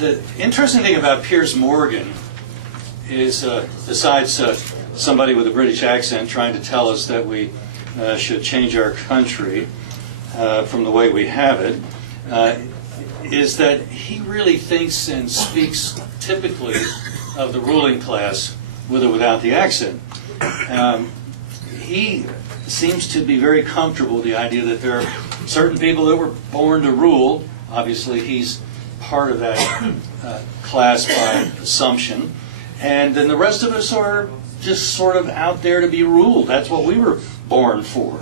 the interesting thing about Piers Morgan is, besides somebody with a British accent trying to tell us that we should change our country from the way we have it, is that he really thinks and speaks typically of the ruling class with or without the accent. He seems to be very comfortable with the idea that there are certain people that were born to rule. Obviously, he's part of that class by assumption. And then the rest of us are just sort of out there to be ruled. That's what we were born for.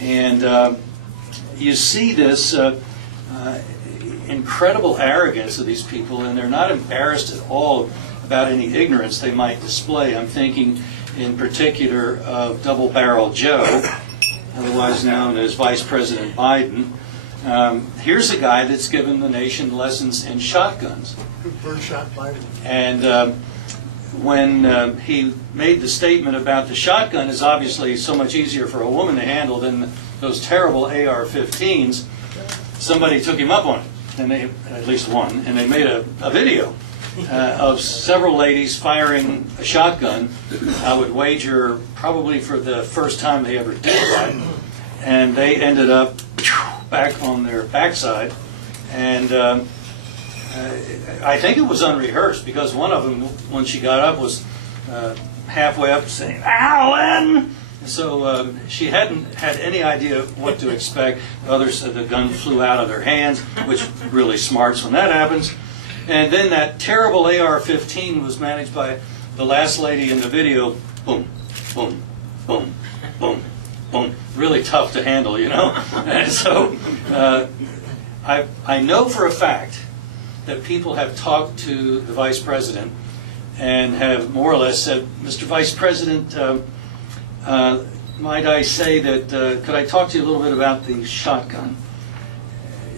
And you see this incredible arrogance of these people, and they're not embarrassed at all about any ignorance they might display. I'm thinking in particular of Double-Barrel Joe, otherwise known as Vice President Biden. Here's a guy that's given the nation lessons in shotguns. Birdshot Biden. And when he made the statement about the shotgun is obviously so much easier for a woman to handle than those terrible AR-15s, somebody took him up on it, and they, at least one, and they made a video of several ladies firing a shotgun. I would wager probably for the first time they ever did that, and they ended up back on their backside, and I think it was unrehearsed, because one of them, when she got up, was halfway up saying, "Alan!" So she hadn't had any idea what to expect. Others said the gun flew out of their hands, which really smarts when that happens. And then that terrible AR-15 was managed by the last lady in the video. Boom, boom, boom, boom, boom. Really tough to handle, you know. And so I know for a fact that people have talked to the Vice President and have more or less said, "Mr. Vice President, might I say that, could I talk to you a little bit about the shotgun?"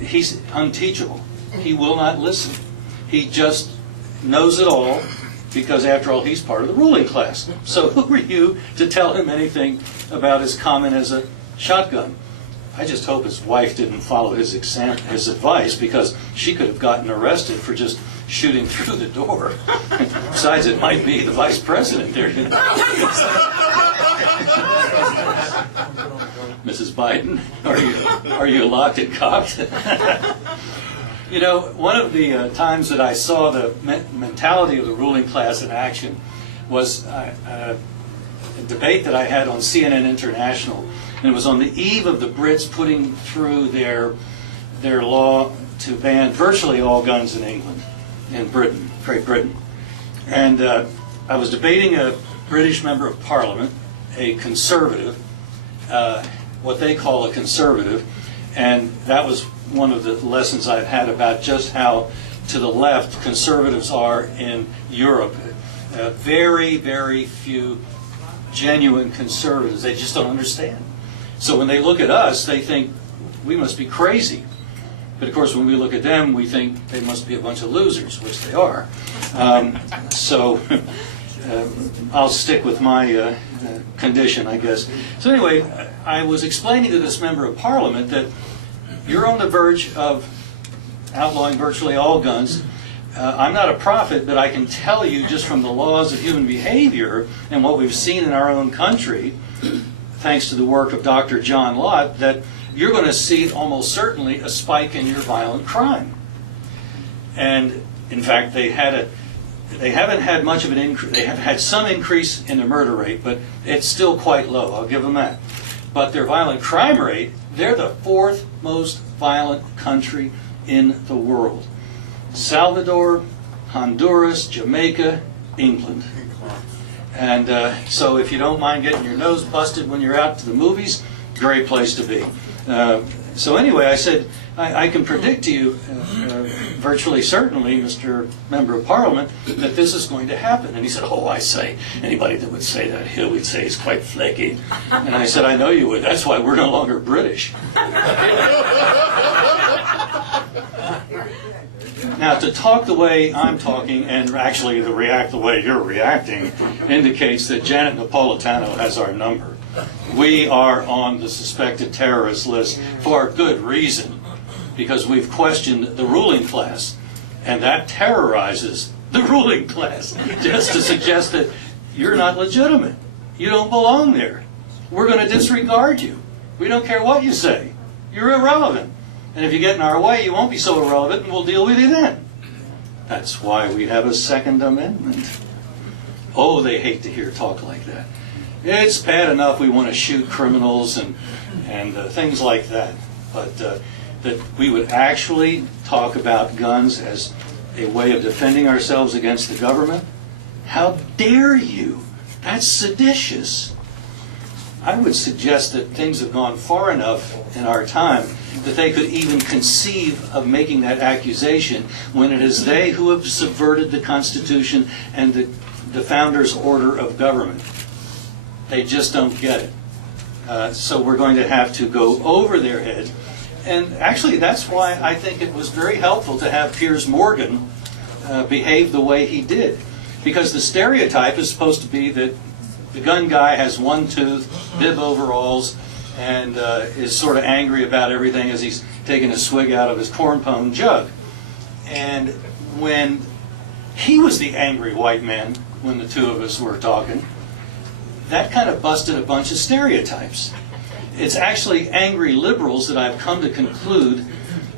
He's unteachable. He will not listen. He just knows it all, because after all, he's part of the ruling class. So who are you to tell him anything about his comment as a shotgun? I just hope his wife didn't follow his advice, because she could have gotten arrested for just shooting through the door. Besides, it might be the Vice President there. Mrs. Biden, are you locked and cocked? You know, one of the times that I saw the mentality of the ruling class in action was a debate that I had on CNN International, and it was on the eve of the Brits putting through their law to ban virtually all guns in England, in Britain, Great Britain. And I was debating a British member of Parliament, a conservative, what they call a conservative, and that was one of the lessons I've had about just how to the left conservatives are in Europe. Very, very few genuine conservatives. They just don't understand. So when they look at us, they think we must be crazy. But of course, when we look at them, we think they must be a bunch of losers, which they are. So I'll stick with my condition, I guess. So anyway, I was explaining to this member of Parliament that you're on the verge of outlawing virtually all guns. I'm not a prophet, but I can tell you just from the laws of human behavior and what we've seen in our own country, thanks to the work of Dr. John Lott, that you're going to see almost certainly a spike in your violent crime. And in fact, they haven't had much of an increase. They have had some increase in the murder rate, but it's still quite low. I'll give them that. But their violent crime rate, they're the fourth most violent country in the world. Salvador, Honduras, Jamaica, England. And so if you don't mind getting your nose busted when you're out to the movies, great place to be. So anyway, I said, I can predict to you, virtually certainly, Mr. Member of Parliament, that this is going to happen. And he said, "Oh, I say, anybody that would say that, he would say is quite flaky." And I said, "I know you would. That's why we're no longer British." Now, to talk the way I'm talking, and actually to react the way you're reacting, indicates that Janet Napolitano has our number. We are on the suspected terrorist list for good reason, because we've questioned the ruling class. And that terrorizes the ruling class, just to suggest that you're not legitimate. You don't belong there. We're going to disregard you. We don't care what you say. You're irrelevant. And if you get in our way, you won't be so irrelevant, and we'll deal with you then. That's why we have a Second Amendment. Oh, they hate to hear talk like that. It's bad enough we want to shoot criminals and things like that. But that we would actually talk about guns as a way of defending ourselves against the government? How dare you? That's seditious. I would suggest that things have gone far enough in our time that they could even conceive of making that accusation when it is they who have subverted the Constitution and the founders' order of government. They just don't get it. So we're going to have to go over their head. And actually, that's why I think it was very helpful to have Piers Morgan behave the way he did. Because the stereotype is supposed to be that the gun guy has one tooth, bib overalls, and is sort of angry about everything as he's taking a swig out of his corn pone jug. And when he was the angry white man, when the two of us were talking, that kind of busted a bunch of stereotypes. It's actually angry liberals that I've come to conclude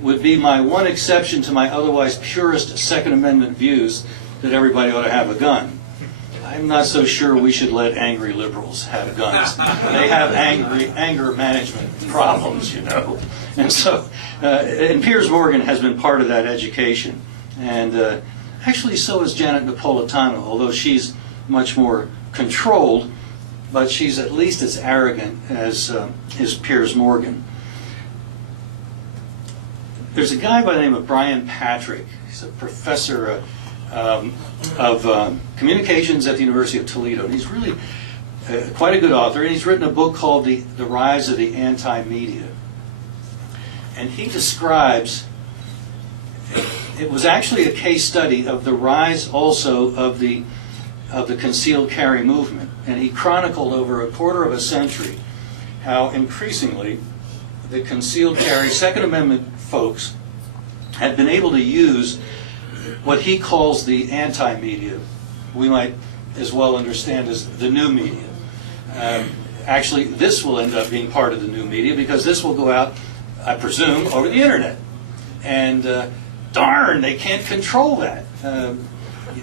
would be my one exception to my otherwise purist Second Amendment views that everybody ought to have a gun. I'm not so sure we should let angry liberals have guns. They have anger management problems, you know. And so, and Piers Morgan has been part of that education. And actually so is Janet Napolitano, although she's much more controlled, but she's at least as arrogant as Piers Morgan. There's a guy by the name of Brian Patrick. He's a professor of communications at the University of Toledo. And he's really quite a good author, and he's written a book called The Rise of the Anti-Media. And he describes, it was actually a case study of the rise also of the concealed carry movement. And he chronicled over a quarter of a century how increasingly the concealed carry Second Amendment folks had been able to use what he calls the anti-media. We might as well understand as the new media. Actually, this will end up being part of the new media because this will go out, I presume, over the internet. And darn, they can't control that.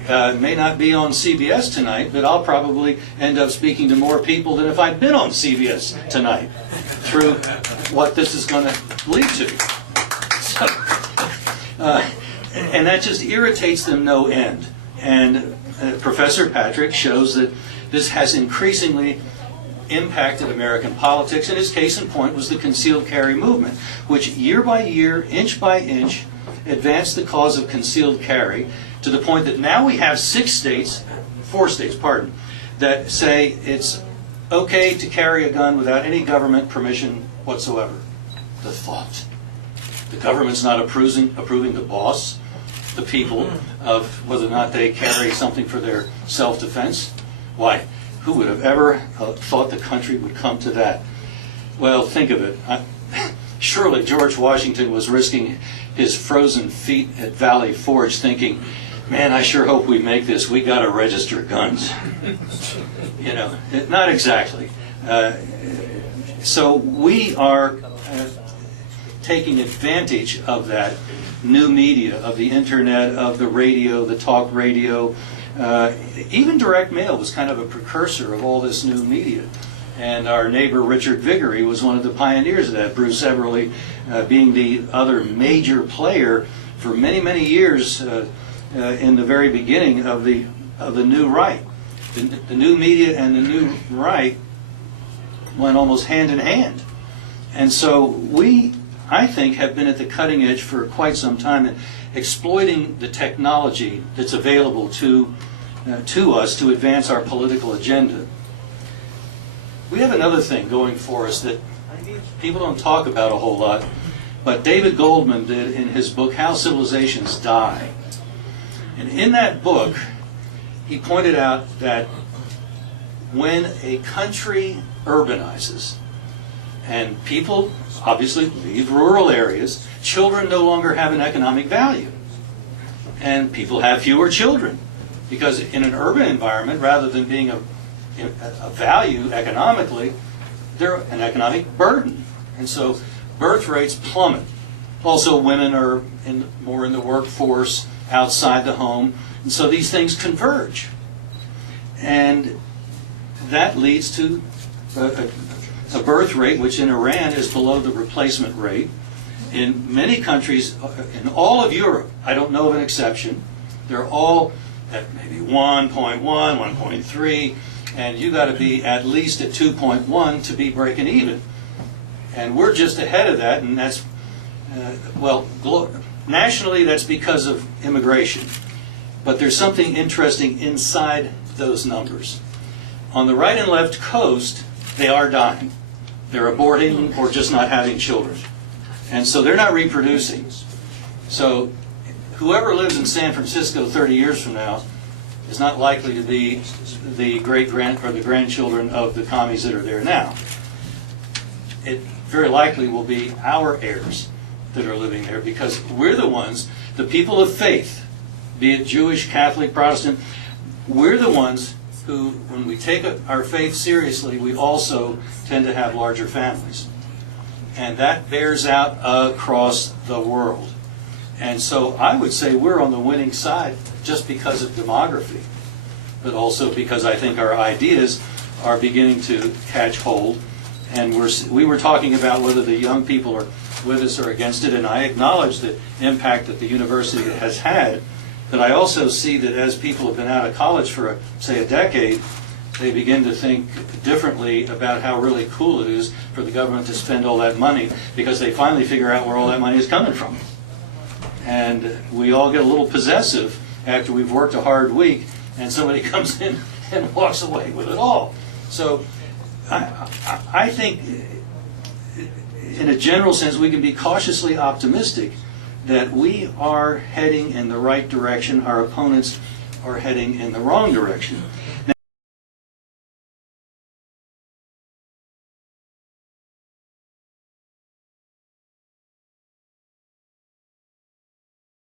It may not be on CBS tonight, but I'll probably end up speaking to more people than if I'd been on CBS tonight through what this is going to lead to. So, and that just irritates them no end. And Professor Patrick shows that this has increasingly impacted American politics, and his case in point was the concealed carry movement, which year by year, inch by inch, advanced the cause of concealed carry to the point that now we have four states, that say it's okay to carry a gun without any government permission whatsoever. The thought. The government's not approving the boss, the people, of whether or not they carry something for their self-defense. Why? Who would have ever thought the country would come to that? Well, think of it. Surely George Washington was risking his frozen feet at Valley Forge thinking, man, I sure hope we make this. We got to register guns. You know, not exactly. So we are taking advantage of that new media, of the internet, of the radio, the talk radio. Even direct mail was kind of a precursor of all this new media. And our neighbor Richard Viguerie was one of the pioneers of that, Bruce Everly being the other major player for many, many years in the very beginning of the new right. The new media and the new right went almost hand in hand. And so we, I think, have been at the cutting edge for quite some time in exploiting the technology that's available to us to advance our political agenda. We have another thing going for us that people don't talk about a whole lot, but David Goldman did in his book, How Civilizations Die. And in that book, he pointed out that when a country urbanizes, and people obviously leave rural areas, children no longer have an economic value. and people have fewer children. Because in an urban environment, rather than being a value economically, they're an economic burden. And so birth rates plummet. Also, women are more in the workforce, outside the home, and so these things converge. And that leads to a birth rate which in Iran is below the replacement rate. In many countries, in all of Europe, I don't know of an exception, they're all at maybe 1.1, 1.3, and you got to be at least at 2.1 to be breaking even. And we're just ahead of that, and that's, nationally that's because of immigration. But there's something interesting inside those numbers. On the right and left coast, they are dying. They're aborting or just not having children. And so they're not reproducing. So whoever lives in San Francisco 30 years from now is not likely to be the the grandchildren of the commies that are there now. It very likely will be our heirs that are living there, because we're the ones, the people of faith, be it Jewish, Catholic, Protestant, we're the ones who, when we take our faith seriously, we also tend to have larger families. And that bears out across the world. And so I would say we're on the winning side just because of demography, but also because I think our ideas are beginning to catch hold. And we were talking about whether the young people are with us or against it, and I acknowledge the impact that the university has had, but I also see that as people have been out of college for, say, a decade, they begin to think differently about how really cool it is for the government to spend all that money, because they finally figure out where all that money is coming from. And we all get a little possessive after we've worked a hard week and somebody comes in and walks away with it all. So I think in a general sense we can be cautiously optimistic that we are heading in the right direction. Our opponents are heading in the wrong direction.